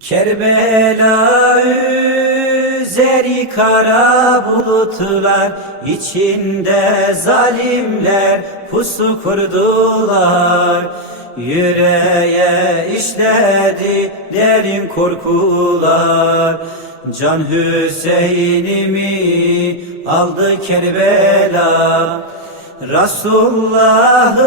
Kerbela üzeri kara bulutlar içinde zalimler pusu kurdular. Yüreğe işledi derin korkular. Can Hüseyin'imi aldı Kerbela? Resulullah'ın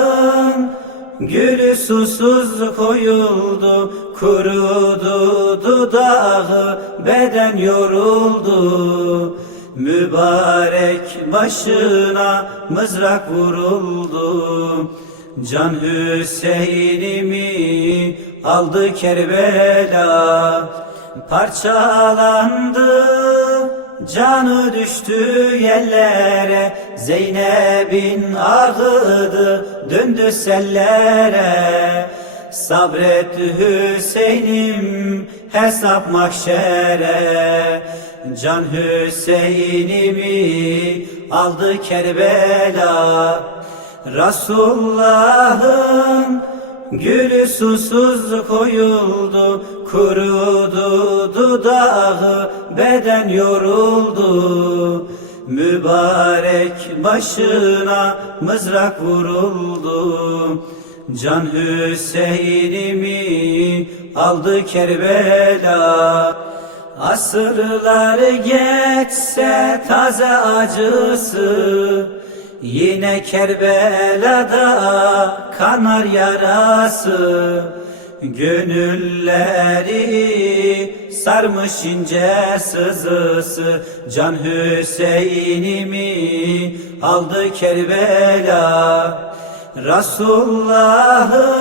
Gülü susuz koyuldu, kurudu dudağı, beden yoruldu. Mübarek başına mızrak vuruldu. Can Hüseyin'imi aldı Kerbela, parçalandı. Canı düştü yerlere. Zeynep'in ağıdı döndü sellere. Sabretti Hüseyin'im hesap mahşere. Can Hüseyin'imi aldı Kerbela. Resulullah'ın Gülü susuz koyuldu, kurudu dudağı, beden yoruldu. Mübarek başına mızrak vuruldu. Can Hüseyin'imi aldı Kerbela. Asırlar geçse taze acısı Yine Kerbela'da kanar yarası. Gönülleri sarmış ince sızısı. Can Hüseyin'imi aldı Kerbela. Resulullah'ın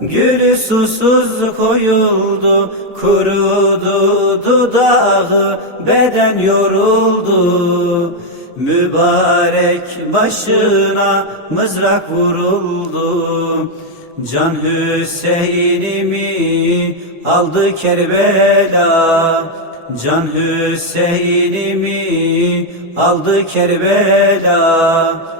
Gülü susuz koyuldu, kurudu dudağı, beden yoruldu. Mübarek başına mızrak vuruldu. Can Hüseyin'imi aldı Kerbela. Can Hüseyin'imi aldı Kerbela.